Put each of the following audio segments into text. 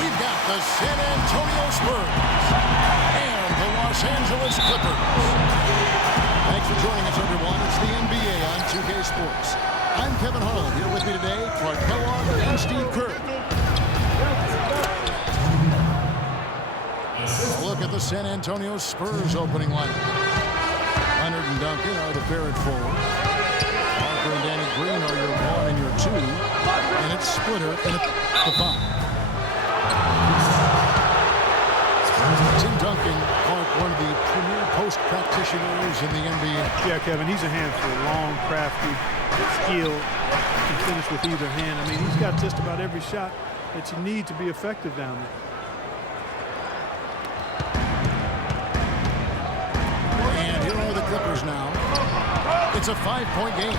We've got the San Antonio Spurs and the Los Angeles Clippers. Thanks for joining us, everyone. It's the NBA on 2K Sports. I'm Kevin Harlan. Here with me today, Clark Kellogg and Steve Kerr. A look at the San Antonio Spurs opening lineup. Leonard and Duncan are the pair at forward. Parker and Danny Green are your 1 and your 2. And it's Splitter and the 5. Tim Duncan, Clark, one of the premier post practitioners in the NBA. Yeah, Kevin, he's a handful. Long, crafty, skilled, can finish with either hand. I mean, he's got just about every shot that you need to be effective down there. And here are the Clippers now. It's a 5-point game.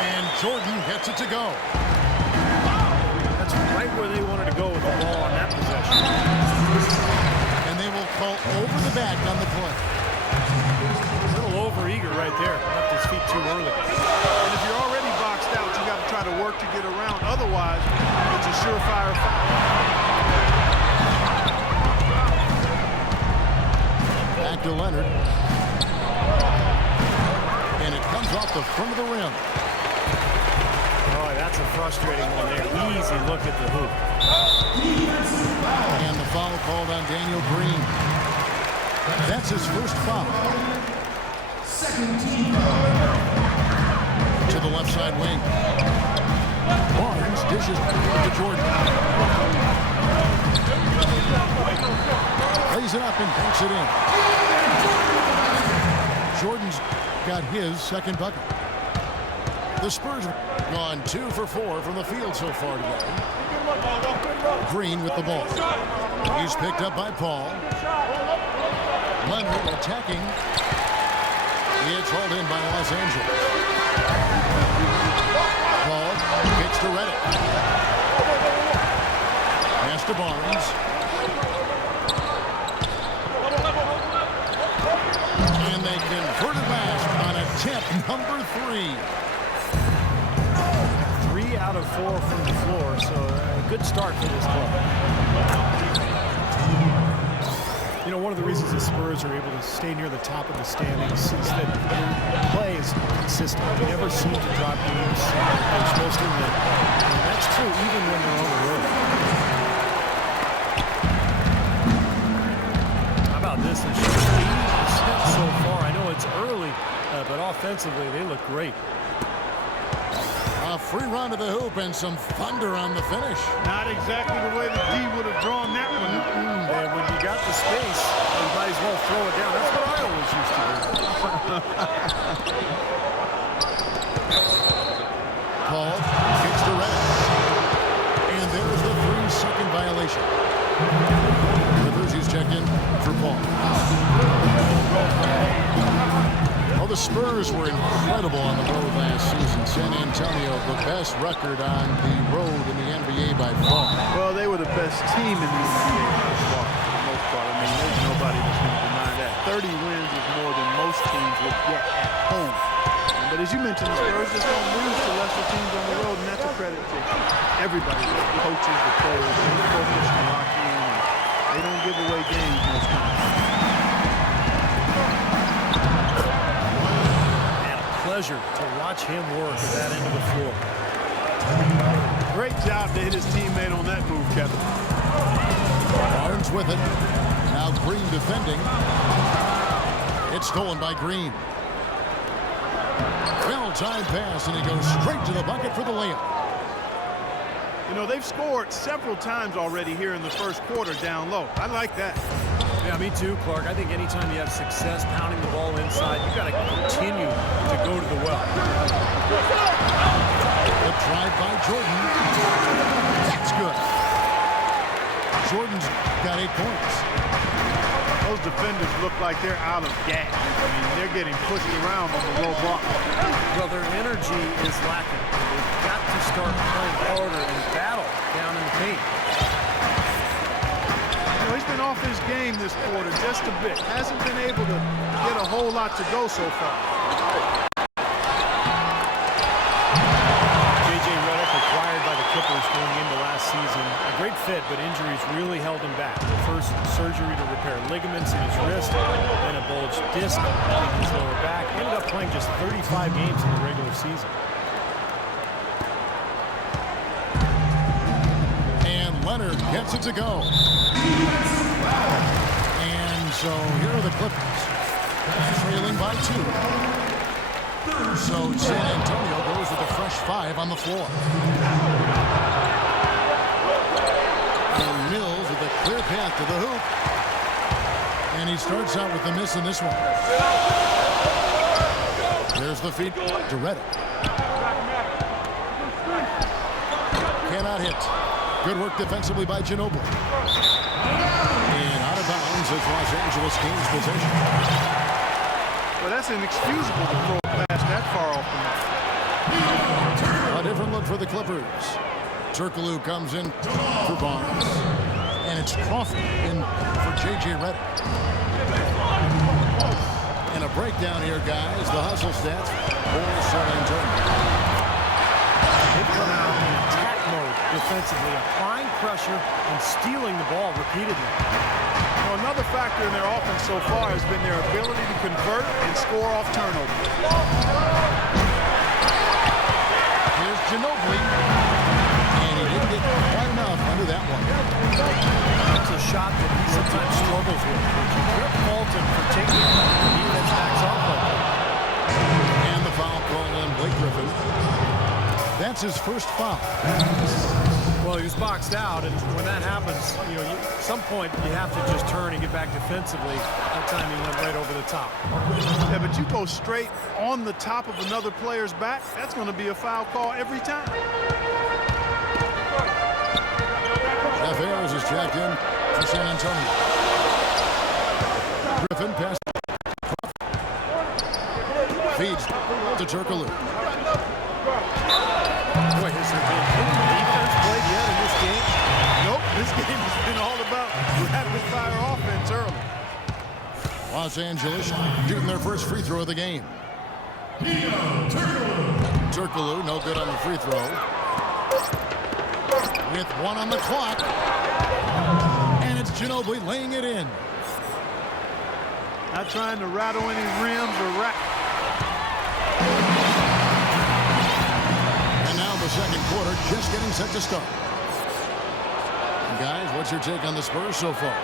And Jordan gets it to go. That's right where they wanted to go with the ball on that possession. And they will call over the back on the play. A little over-eager right there. Left his feet too early. And if you're already boxed out, you got to try to work to get around. Otherwise, it's a surefire foul. Back to Leonard. And it comes off the front of the rim. Oh, that's a frustrating one there. Easy look at the hoop. And the foul called on Daniel Green. That's his first foul. Second team foul. To the left side wing. Barnes dishes to Jordan. Lays it up and banks it in. Jordan's got his second bucket. The Spurs have gone 2 for 4 from the field so far today. Green with the ball. He's picked up by Paul. Leonard attacking. It's hauled in by Los Angeles. Paul kicks to Reddick. Pass to Barnes. And they convert it last on attempt number 3. 3 out of 4 from the floor, so a good start for this club. You know, one of the reasons the Spurs are able to stay near the top of the standings is that their play is consistent. They never seem to drop games they're supposed to win. And that's true even when they're on the road. How about this? They're shooting 80% so far. I know it's early, but offensively they look great. A free run to the hoop and some thunder on the finish. Not exactly the way the D would have drawn that one. And when you got the space, you might as well throw it down. That's what I always used to do. Paul kicks to Reddick. And there's the 3-second violation. Rivers, he's checked in for Paul. Well, the Spurs were incredible on the road last season. San Antonio, the best record on the road in the NBA by far. Well, they were the best team in the NBA by far, for the most part. I mean, there's nobody that's going to deny that. 30 wins is more than most teams would get at home. But as you mentioned, the Spurs just don't lose to lesser teams on the road, and that's a credit to everybody, the coaches, the players. They focus and lock in, and they don't give away games most times. Pleasure to watch him work at that end of the floor. Great job to hit his teammate on that move, Kevin. Barnes with it. Now Green defending. It's stolen by Green. Well-timed pass, and he goes straight to the bucket for the layup. You know, they've scored several times already here in the first quarter down low. I like that. Yeah, me too, Clark. I think anytime you have success pounding the ball inside, you've got to continue to go to the well. The drive by Jordan. That's good. Jordan's got 8 points. Those defenders look like they're out of gas. I mean, they're getting pushed around on the low block. Well, their energy is lacking. They've got to start playing harder and battle down in the paint. He's been off his game this quarter just a bit. Hasn't been able to get a whole lot to go so far. fit, but injuries really held him back. First, surgery to repair ligaments in his wrist, then a bulged disc in his lower back. Ended up playing just 35 games in the regular season. And Leonard gets it to go. And so here are the Clippers, trailing by 2. So San Antonio goes with a fresh 5 on the floor. And Mills with a clear path to the hoop. And he starts out with the miss in this one. There's the feed to Reddick. Cannot hit. Good work defensively by Ginobili. And out of bounds as Los Angeles gains possession. Well, that's inexcusable to throw a pass that far off the mark. A different look for the Clippers. Turkoglu comes in for Barnes. And it's Crawford in for J.J. Redick. And a breakdown here, guys. The hustle stats for San Antonio. They've come out in attack mode defensively, applying pressure and stealing the ball repeatedly. Well, another factor in their offense so far has been their ability to convert and score off turnovers. Here's Ginobili. And he didn't get quite enough under that one. It's a shot that he sometimes struggles with. You can't fault him for taking it. The defense backs off like that. And the foul called on Blake Griffin. That's his first foul. Well, he was boxed out, and when that happens, at some point you have to just turn and get back defensively. That time he went right over the top. Yeah, but you go straight on the top of another player's back, that's going to be a foul call every time. Jeff Ayers is checked in for San Antonio. Griffin passes. Feeds to Turkoglu. Boy, has there been any defense played yet in this game? Nope, this game has been all about rapid-fire offense early. Los Angeles shooting their first free throw of the game. Turkoglu, no good on the free throw. With 1 on the clock. And it's Ginobili laying it in. Not trying to rattle any rims or rack. And now the second quarter just getting set to start. And guys, what's your take on the Spurs so far?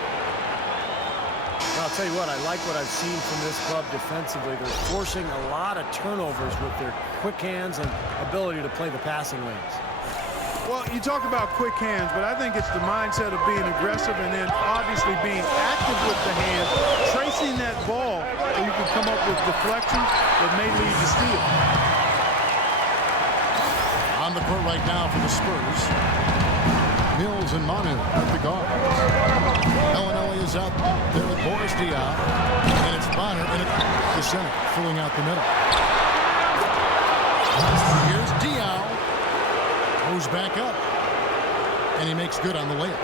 Well, I'll tell you what, I like what I've seen from this club defensively. They're forcing a lot of turnovers with their quick hands and ability to play the passing lanes. Well, you talk about quick hands, but I think it's the mindset of being aggressive and then obviously being active with the hands, tracing that ball so you can come up with deflections that may lead to steal. On the court right now for the Spurs, Mills and Manu at the guards. Bellinelli is out there with Boris Diaw, and it's Bonner in the center, filling out the middle. Here's Diaw. Goes back up, and he makes good on the layup.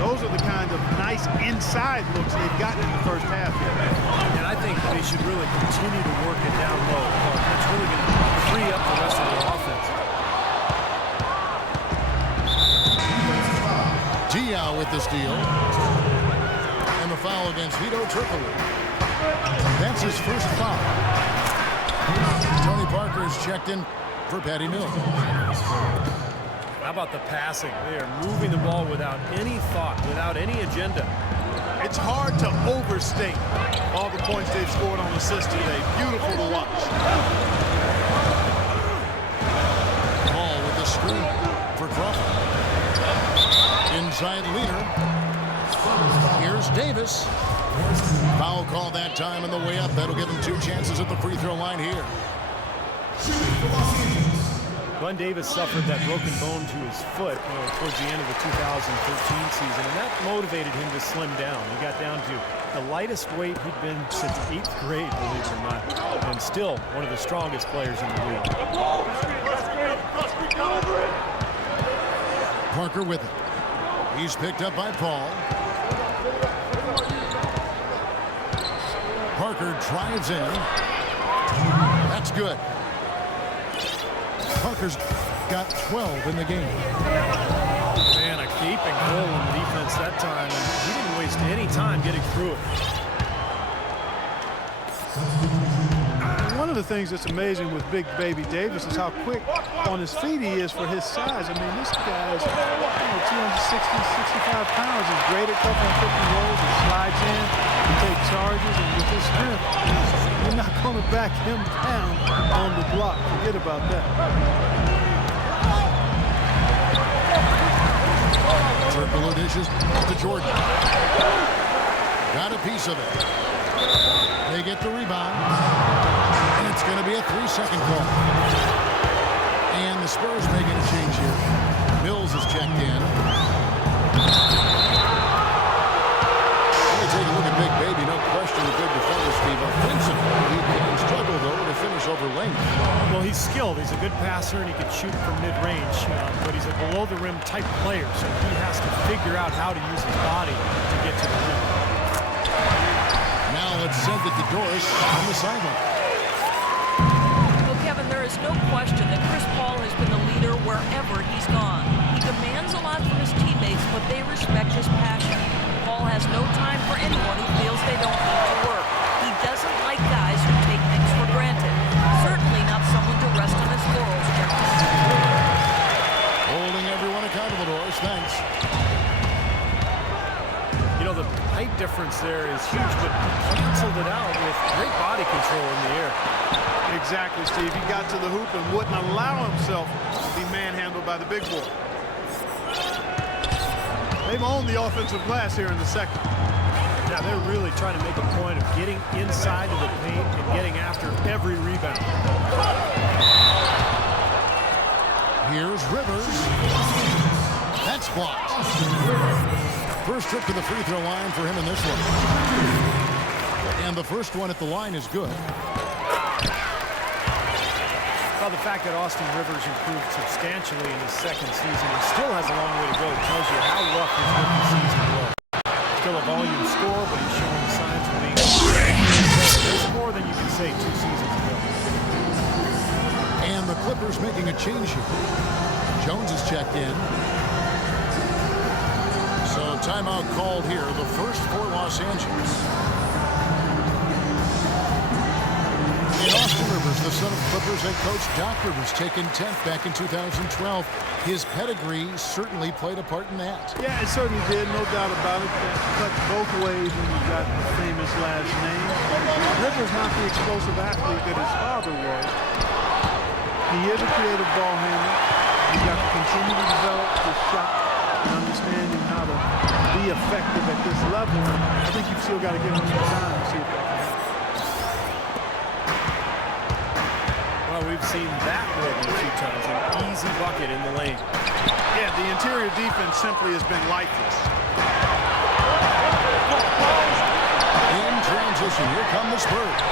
Those are the kind of nice inside looks they've gotten in the first half here. And I think they should really continue to work it down low. It's really going to free up the rest of their offense. Diaw with the steal. And the foul against Hedo Turkoglu. That's his first foul. Tony Parker is checked in for Patty Mills. How about the passing? They are moving the ball without any thought, without any agenda. It's hard to overstate all the points they've scored on assists today. Beautiful to watch. Ball with the screen for Crawford. Inside leader. Here's Davis. Foul call that time on the way up. That'll give him 2 chances at the free throw line here. Glenn Davis suffered that broken bone to his foot towards the end of the 2013 season, and that motivated him to slim down. He got down to the lightest weight he'd been since 8th grade, believe it or not, and still one of the strongest players in the league. Parker with it. He's picked up by Paul. Parker drives in. That's good. Parker's got 12 in the game. Man, a full on the defense that time, and he didn't waste any time getting through it. One of the things that's amazing with Big Baby Davis is how quick on his feet he is for his size. I mean, this guy is 260, 65 pounds. He's great at covering 50 rolls. He slides in, he takes charges, and with his strength, you're not going to back him down on the block. Forget about that. Circle dishes to Jordan. Got a piece of it. They get the rebound. And it's going to be a 3-second call. And the Spurs making a change here. Mills is checked in. When you take a look at Big Baby, no question a good defender, Steve. Offensively, he can struggle, though, to finish over length. Well, he's skilled. He's a good passer, and he can shoot from mid-range. But he's a below-the-rim type player, so he has to figure out how to use his body to get to the rim. Now let's send it to Doris on the sideline. Well, Kevin, there is no question that Chris Paul has been the leader wherever he's gone. He demands a lot from his teammates, but they respect his passion. Paul has no time for anyone who feels they don't need to work. He doesn't like guys who take things for granted. Certainly not someone to rest on his laurels, Jeff. Holding everyone accountable, Doris. Thanks. You know, the height difference there is huge, but he canceled it out with great body control in the air. Exactly, Steve. He got to the hoop and wouldn't allow himself to be manhandled by the big boy. They've owned the offensive glass here in the second. Now they're really trying to make a point of getting inside of the paint and getting after every rebound. Here's Rivers. That's blocked. First trip to the free throw line for him in this one. And the first one at the line is good. Well, the fact that Austin Rivers improved substantially in his second season and still has a long way to go tells you how rough his rookie season was. Still a volume scorer, but he's showing signs of being there's more than you can say 2 seasons ago. And the Clippers making a change here. Jones is checked in. So timeout called here, the first for Los Angeles. And Austin Rivers, the son of Clippers head coach Doc Rivers, taken 10th back in 2012. His pedigree certainly played a part in that. Yeah, it certainly did, no doubt about it. That cuts both ways when you've got the famous last name. Rivers not the explosive athlete that his father was. He is a creative ball handler. He's got to continue to develop his shot and understanding how to be effective at this level. I think you've still got to give him some time to see if that can happen. Well, we've seen that more than a few times. An easy bucket in the lane. Yeah, the interior defense simply has been lifeless. In transition, here come the Spurs.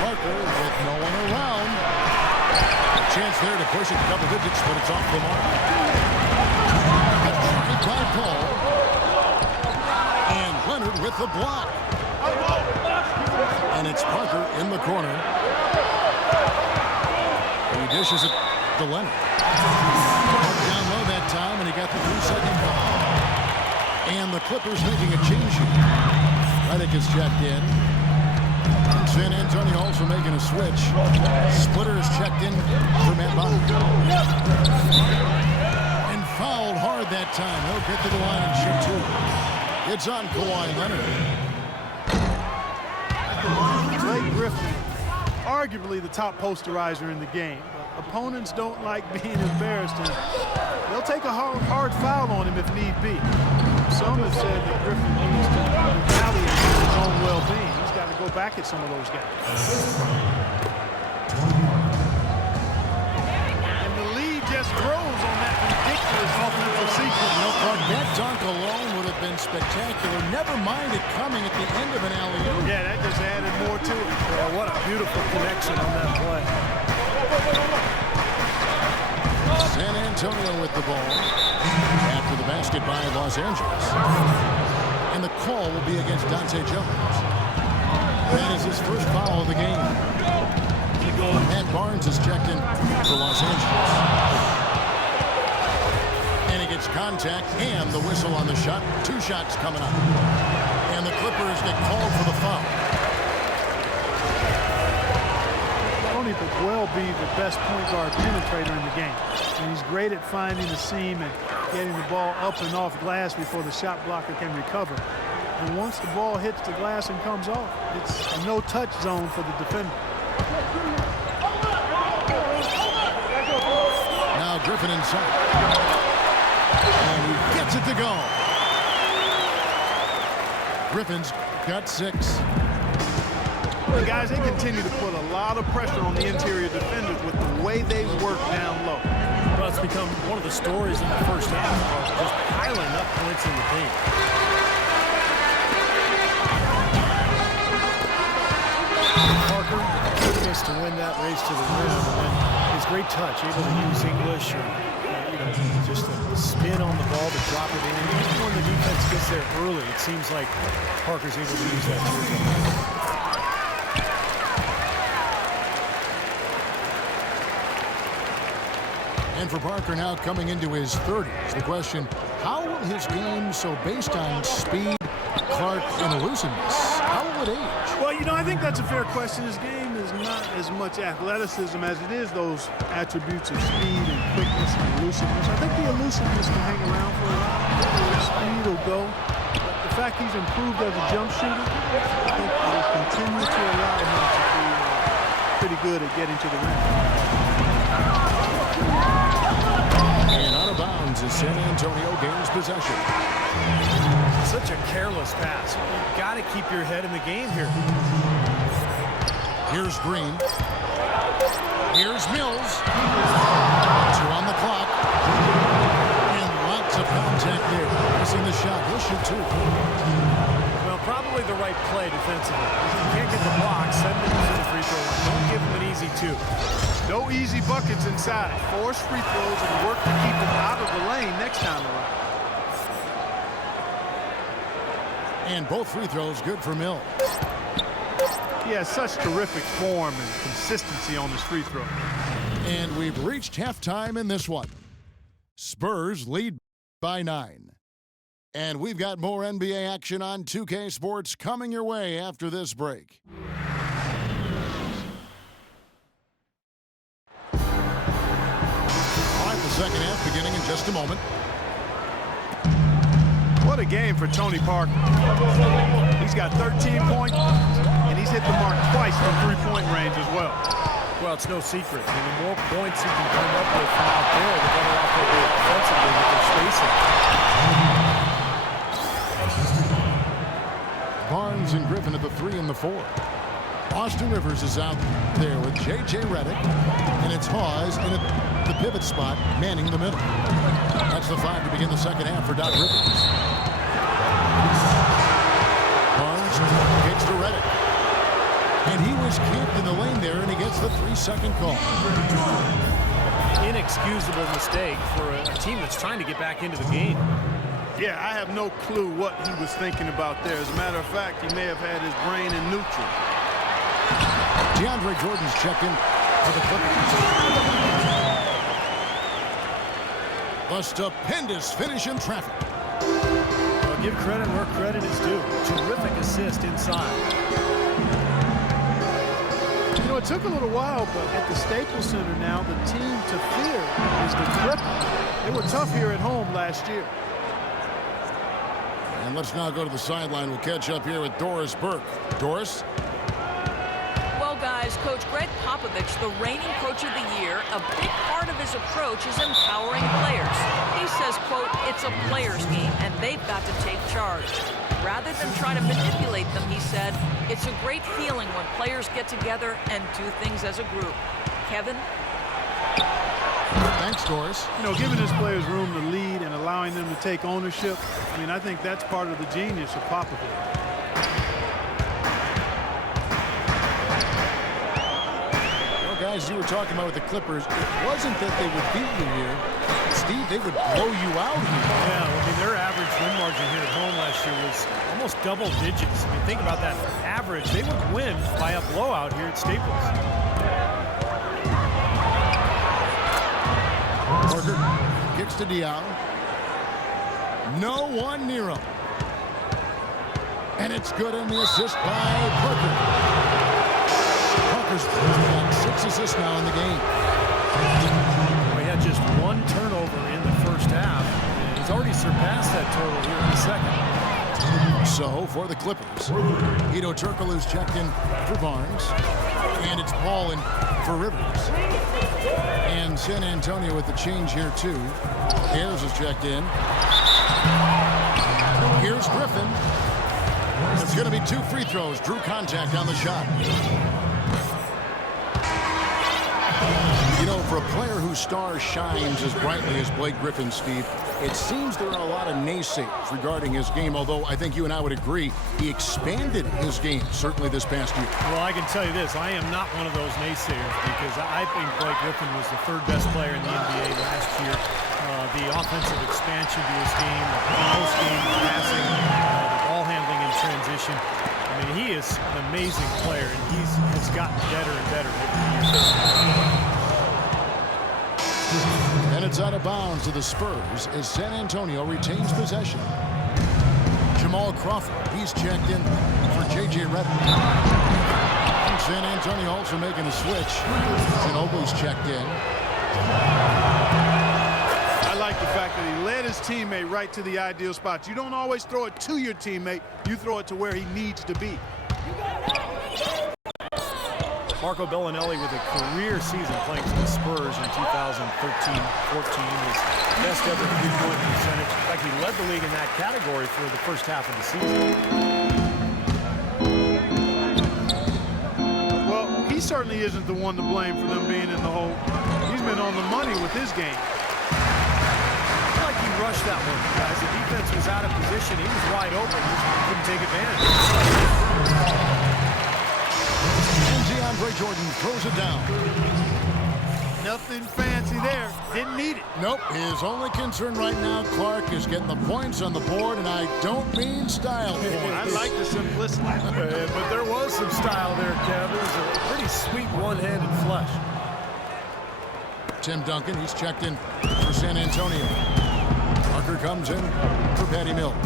Parker with no one around. A chance there to push it to double digits, but it's off the mark. A try by Paul. And Leonard with the block. And it's Parker in the corner. He dishes it to Leonard. Down low that time, and he got the 3-second call. And the Clippers making a change here. Redick is checked in. San Antonio also making a switch. Splitter is checked in for Matt Bonner. And fouled hard that time. He'll get to the line and shoot 2. It's on Kawhi Leonard. Blake Griffin, arguably the top posterizer in the game. But opponents don't like being embarrassed, and they'll take a hard foul on him if need be. Some have said that Griffin needs to retaliate for his own well-being. He's got to go back at some of those guys. And the lead just grows on that ridiculous offensive sequence. No, that dunk alone would have been spectacular. Never mind it coming at the end of an alley-oop. Yeah, that just added more to it. Well, what a beautiful connection on that play. San Antonio with the ball after the basket by Los Angeles. And the call will be against Dante Jones. That is his first foul of the game. Matt Barnes is checked in for Los Angeles. It's contact and the whistle on the shot. 2 shots coming up. And the Clippers get called for the foul. Tony could well be the best point guard penetrator in the game. And he's great at finding the seam and getting the ball up and off glass before the shot blocker can recover. And once the ball hits the glass and comes off, it's a no-touch zone for the defender. Now Griffin inside. And he gets it to go. Griffin's got 6. The guys, they continue to put a lot of pressure on the interior defenders with the way they work down low. Well, it's become one of the stories in the first half, just piling up points in the paint. Parker, quickness to win that race to the rim, and then his great touch, able to use English, or, just a spin on the ball to drop it in. Even when the defense gets there early, it seems like Parker's able to use that too. And for Parker now coming into his 30s, the question, how will his game, so based on speed, Clark, and elusiveness, how will it age? Well, I think that's a fair question. His game is not as much athleticism as it is those attributes of speed and quickness and elusiveness. I think the elusiveness can hang around for a while. The speed will go. But the fact he's improved as a jump shooter, I think will continue to allow him to be pretty good at getting to the rim. And out of bounds as San Antonio gains possession. Such a careless pass. You've got to keep your head in the game here. Here's Green. Here's Mills. 2 on the clock. And lots of contact there. Missing the shot. He'll shoot 2. Well, probably the right play defensively. If you can't get the block, send him to the free throw line. Don't give him an easy 2. No easy buckets inside. Force free throws and work to keep him out of the lane next time around. And both free throws good for Mills. He has such terrific form and consistency on his free throw. And we've reached halftime in this one. Spurs lead by 9. And we've got more NBA action on 2K Sports coming your way after this break. The second half beginning in just a moment. What a game for Tony Parker. He's got 13 points, and he's hit the mark twice from three-point range as well. Well, it's no secret. I mean, the more points he can come up with from out there, the better off they'll be offensively with their spacing. Barnes and Griffin at the 3 and the 4. Austin Rivers is out there with J.J. Redick, and it's Hawes in the pivot spot, manning the middle. That's the 5 to begin the second half for Doc Rivers. Barnes kicks to Redick. And he was camped in the lane there, and he gets the 3-second call. Inexcusable mistake for a team that's trying to get back into the game. Yeah, I have no clue what he was thinking about there. As a matter of fact, he may have had his brain in neutral. DeAndre Jordan's checked in for the Clippers. A stupendous finish in traffic. Well, give credit where credit is due. Terrific assist inside. It took a little while, but at the Staples Center now, the team to fear is the Clippers. They were tough here at home last year. And let's now go to the sideline. We'll catch up here with Doris Burke. Doris? Well, guys, Coach Greg Popovich, the reigning Coach of the Year, a big part of his approach is empowering players. He says, quote, it's a player's game, and they've got to take charge. Rather than try to manipulate them, he said, it's a great feeling when players get together and do things as a group. Kevin? Thanks, Doris. Giving his players room to lead and allowing them to take ownership, I think that's part of the genius of Popovich. Guys, you were talking about with the Clippers, it wasn't that they would beat you here. Steve, they would blow you out here. Yeah, their average win margin here at home last year was almost double digits. Think about that. Average, they would win by a blowout here at Staples. Parker kicks to Diallo. No one near him. And it's good, and the assist by Parker. Parker's got 6 assists now in the game. He had just 1 turnover in the first half. And he's already surpassed that total here in the second. So, for the Clippers, Ito Turkoglu's checked in for Barnes. And it's Paul in for Rivers. And San Antonio with the change here, too. Ayers is checked in. Here's Griffin. It's going to be 2 free throws. Drew contact on the shot. You know, for a player whose star shines as brightly as Blake Griffin, Steve, it seems there are a lot of naysayers regarding his game, although I think you and I would agree he expanded his game, certainly this past year. Well, I can tell you this. I am not one of those naysayers because I think Blake Griffin was the 3rd best player in the NBA last year. The offensive expansion to his game, the post-game passing, the ball handling in transition. I mean, he is an amazing player, and has gotten better and better every year. And it's out of bounds to the Spurs as San Antonio retains possession. Jamal Crawford, he's checked in for J.J. Redick. And San Antonio also making a switch. Ginobili's checked in. I like the fact that he led his teammate right to the ideal spot. You don't always throw it to your teammate. You throw it to where he needs to be. Marco Bellinelli with a career season playing for the Spurs in 2013-14. His best ever three-point percentage. In fact, he led the league in that category for the first half of the season. Well, he certainly isn't the one to blame for them being in the hole. He's been on the money with his game. I feel like he rushed that one, guys. The defense was out of position. He was wide open. He couldn't take advantage. DeAndre Jordan throws it down. Nothing fancy there. Didn't need it. Nope. His only concern right now, Clark, is getting the points on the board, and I don't mean style points. I like the simplicity. But there was some style there, Kev. It was a pretty sweet one-handed flush. Tim Duncan, he's checked in for San Antonio. Parker comes in for Patty Mills.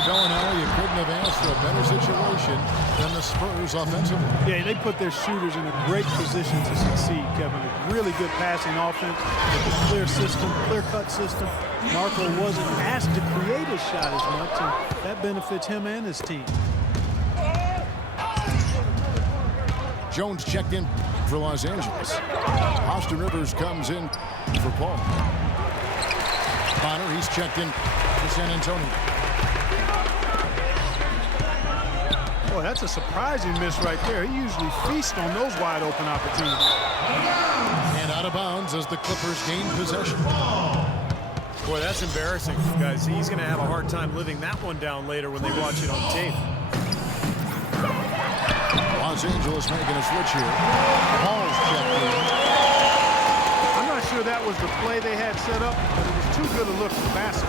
Bellinelli, you couldn't have asked for a better situation than the Spurs offensively. Yeah, they put their shooters in a great position to succeed, Kevin. A really good passing offense with a clear system, clear-cut system. Marco wasn't asked to create his shot as much, and that benefits him and his team. Jones checked in for Los Angeles. Austin Rivers comes in for Paul. Bonner, he's checked in for San Antonio. Boy, that's a surprising miss right there. He usually feasts on those wide open opportunities. And out of bounds as the Clippers gain possession. Boy, that's embarrassing, guys. He's going to have a hard time living that one down later when they watch it on tape. Los Angeles making a switch here. Paul's checked in. I'm not sure that was the play they had set up, but it was too good a look for the basket.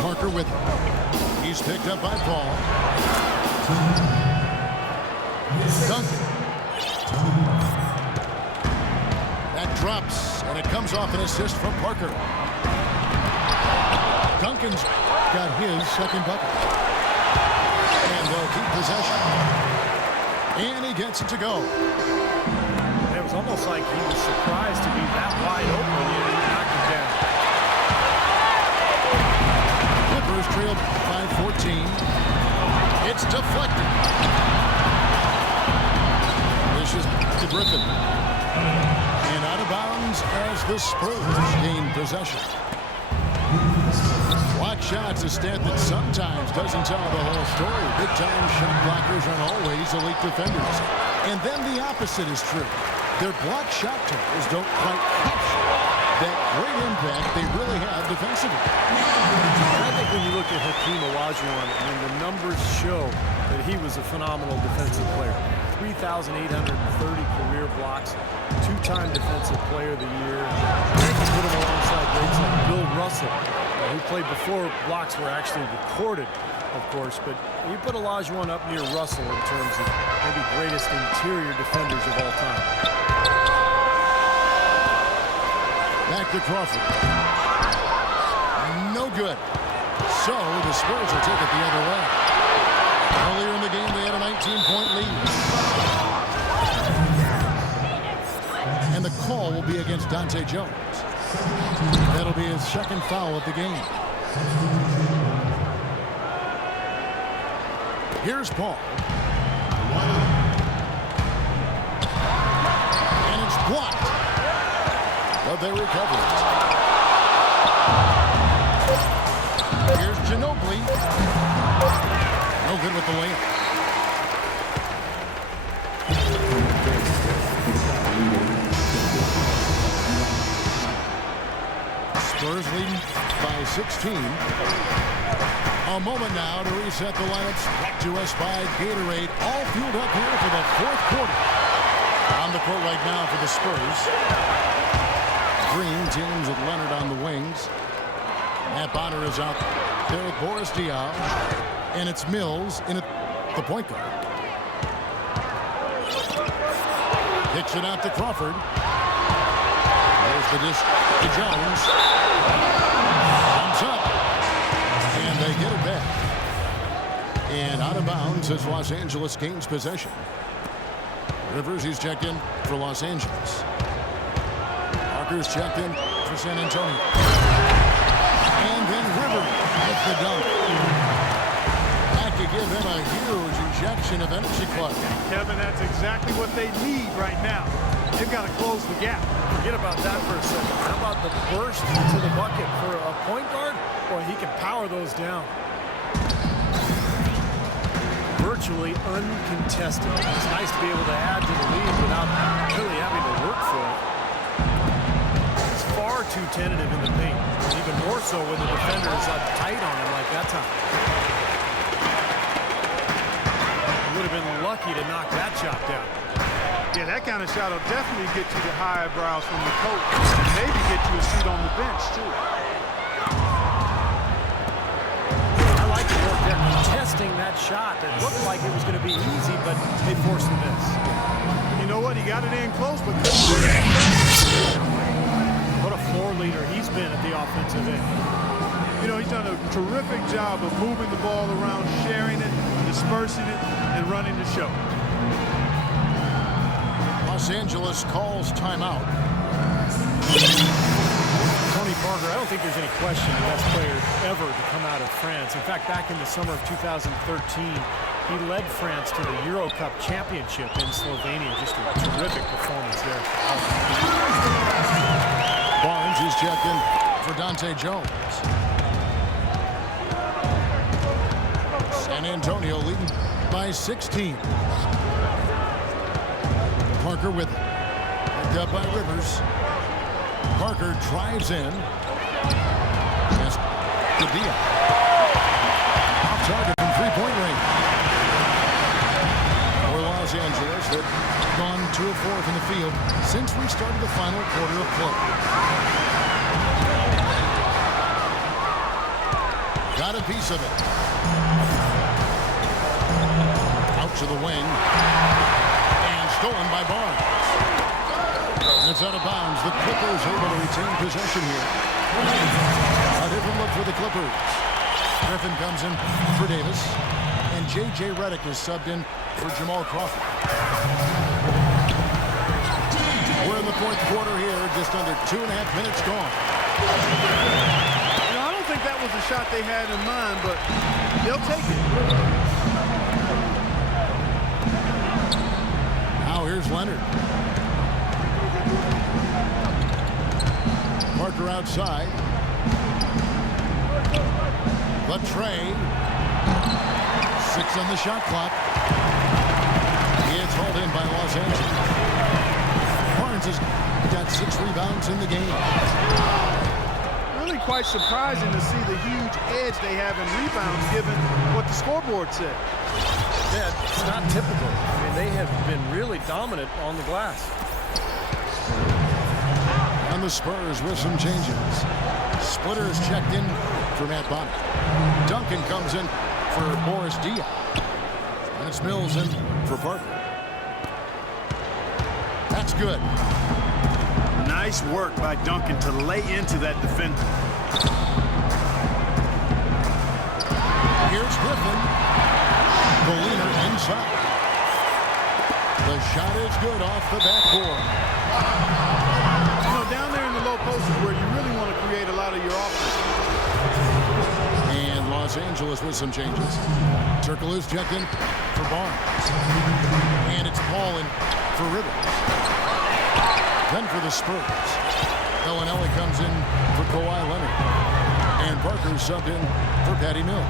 Parker with him. He's picked up by Paul. Duncan. That drops, and it comes off an assist from Parker. Duncan's got his second bucket. And they'll keep possession. And he gets it to go. It was almost like he was surprised to be that wide open and he knocked it down. Clippers trailed by 14. It's deflected. This is to Griffin. And out of bounds as the Spurs gain possession. Block shots, a stat that sometimes doesn't tell the whole story. Big-time shot blockers aren't always elite defenders. And then the opposite is true. Their block shot totals don't quite capture that great impact they really have defensively. And I think when you look at Hakeem Olajuwon, I mean, the numbers show that he was a phenomenal defensive player. 3,830 career blocks, 2-time Defensive Player of the Year. I think you put him alongside greats like Bill Russell, who played before blocks were actually recorded, of course. But you put Olajuwon up near Russell in terms of maybe greatest interior defenders of all time. back to Crawford. No good. So the Spurs will take it the other way. Earlier in the game, they had a 19-point lead. And the call will be against Dante Jones. That'll be his second foul of the game. Here's Paul. And it's blocked. But they recover it. Here's Ginobili. No good with the layup. Spurs leading by 16. A moment now to reset the lineups. Brought to us by Gatorade. All fueled up here for the fourth quarter. On the court right now for the Spurs. Green teams with Leonard on the wings. Matt Bonner is out there with Boris Diaw. And it's Mills in at the point guard. Kicks it out to Crawford. There's the dish to Jones. Comes up. And they get it back. And out of bounds as Los Angeles gains possession. Rivers, he's checked in for Los Angeles. Parker's checked in for San Antonio. And then Rivers with the dunk. That could give him a huge injection of energy clutch. Kevin, that's exactly what they need right now. They've got to close the gap. Forget about that for a second. How about the burst to the bucket for a point guard? Boy, he can power those down. Virtually uncontested. It's nice to be able to add to the lead without really having to work for it. It's far too tentative in the paint. And even more so when the defender is up tight on him like that time. He would have been lucky to knock that shot down. Yeah, that kind of shot will definitely get you the high eyebrows from the coach. And maybe get you a seat on the bench, too. I like the work there, contesting that shot. It looked like it was going to be easy, but they forced the miss. You know what? He got it in close, but what a floor leader he's been at the offensive end. you know, he's done a terrific job of moving the ball around, sharing it, dispersing it, and running the show. Los Angeles calls timeout. Tony Parker, I don't think there's any question the best player ever to come out of France. In fact, back in the summer of 2013, he led France to the Euro Cup championship in Slovenia. Just a terrific performance there. Barnes is checked in for Dante Jones. San Antonio leading by 16. Parker with it. Picked up by Rivers. Parker drives in. Yes, Padilla. Off target from three-point range. For Los Angeles, they've gone 2 of 4 from the field since we started the final quarter of play. Got a piece of it. Out to the wing. Stolen by Barnes. And it's out of bounds. The Clippers able to retain possession here. A different look for the Clippers. Griffin comes in for Davis. And J.J. Redick is subbed in for Jamal Crawford. We're in the fourth quarter here. Just under 2.5 minutes gone. You know, I don't think that was the shot they had in mind, but they'll take it. Here's Leonard. Parker outside. Latrey. 6 on the shot clock. It's hauled in by Los Angeles. Barnes has got 6 rebounds in the game. Really quite surprising to see the huge edge they have in rebounds given what the scoreboard said. Yeah, it's not typical. I mean, they have been really dominant on the glass. And the Spurs with some changes. Splitter is checked in for Matt Bonner. Duncan comes in for Boris Diaw. And it's Mills in for Parker. That's good. Nice work by Duncan to lay into that defender. Here's Griffin. The leader inside. The shot is good off the backboard. You know, down there in the low post is where you really want to create a lot of your offense. And Los Angeles with some changes. Turkle is checked in for Barnes. And it's Paul in for Rivers. Then for the Spurs. Bellinelli comes in for Kawhi Leonard. And Parker subbed in for Patty Mills.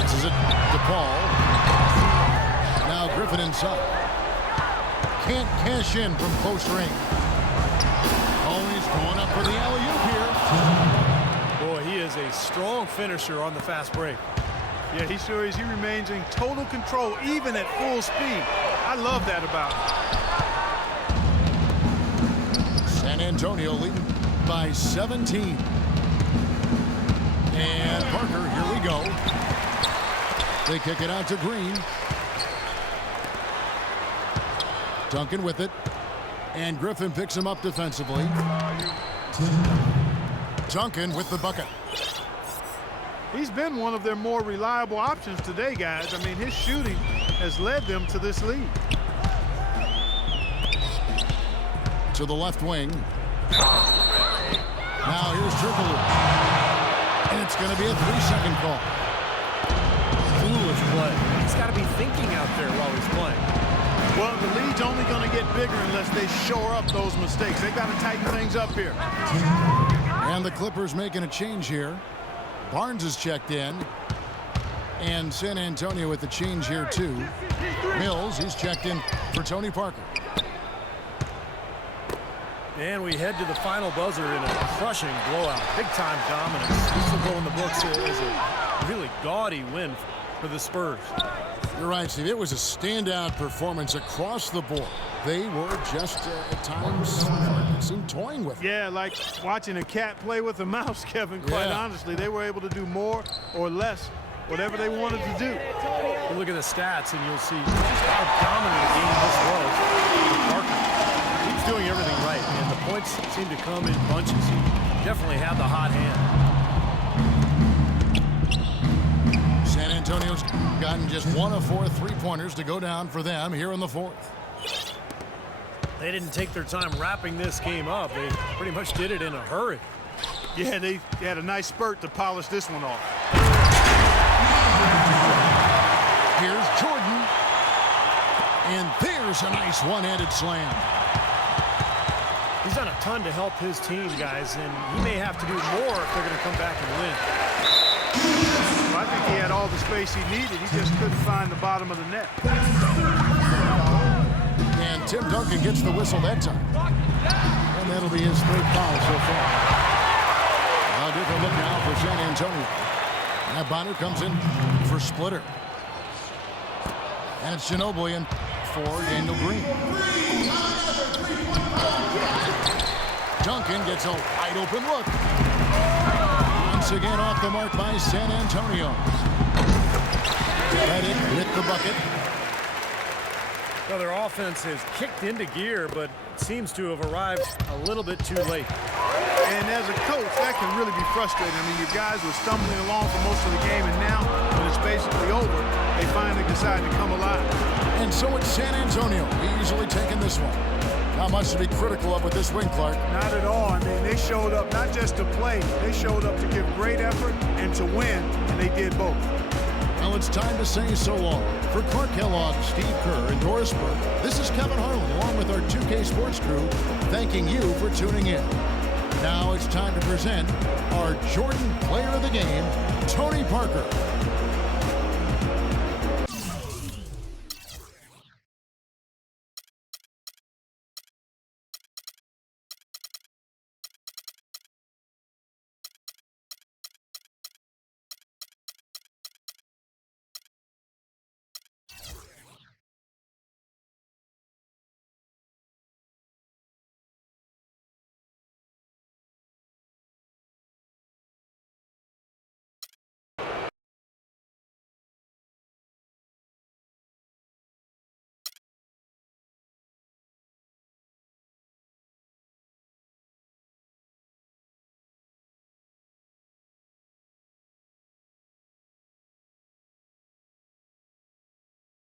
This is it to Paul. Now Griffin inside. Can't cash in from close range. Always going up for the alley-oop here. Boy, he is a strong finisher on the fast break. Yeah, he sure is. He remains in total control, even at full speed. I love that about him. San Antonio leading by 17. And Parker, here we go. They kick it out to Green. Duncan with it. And Griffin picks him up defensively. Duncan with the bucket. He's been one of their more reliable options today, guys. I mean, his shooting has led them to this lead. To the left wing. Now here's Turkle. And it's going to be a 3-second call. Foolish play. He's got to be thinking out there while he's playing. Well, the lead's only going to get bigger unless they shore up those mistakes. They got to tighten things up here. And the Clippers making a change here. Barnes is checked in. And San Antonio with the change here too. Mills, he's checked in for Tony Parker. And we head to the final buzzer in a crushing blowout. Big-time dominance. This will go in the books as a really gaudy win for the Spurs. You're right, Steve. It was a standout performance across the board. They were just, at times, it seemed toying with it. Yeah, like watching a cat play with a mouse, Kevin, quite honestly. They were able to do more or less, whatever they wanted to do. You look at the stats, and you'll see just how dominant a game this was. Parker, he's doing everything right, and the points seem to come in bunches. He definitely had the hot hand. San Antonio's gotten just 1 of 4 3-pointers to go down for them here in the fourth. They didn't take their time wrapping this game up. They pretty much did it in a hurry. Yeah, they had a nice spurt to polish this one off. Here's Jordan. And there's a nice one-handed slam. He's done a ton to help his team, guys, and he may have to do more if they're going to come back and win. I think he had all the space he needed. He just couldn't find the bottom of the net. And Tim Duncan gets the whistle that time. And that'll be his 3rd foul so far. A different look now for San Antonio. Now Bonner comes in for Splitter. And it's Ginobili in for Daniel Green. Duncan gets a wide open look. Once again off the mark by San Antonio. Reddick with the bucket. Well, their offense has kicked into gear, but seems to have arrived a little bit too late. And as a coach, that can really be frustrating. I mean, you guys were stumbling along for most of the game, and now, when it's basically over, they finally decide to come alive. And so it's San Antonio easily taking this one. Not much to be critical of with this win, Clark. Not at all. I mean, they showed up not just to play. They showed up to give great effort and to win, and they did both. Well, it's time to say so long. For Clark Kellogg, Steve Kerr, and Doris Burke, this is Kevin Harlan, along with our 2K Sports crew, thanking you for tuning in. Now it's time to present our Jordan Player of the Game, Tony Parker.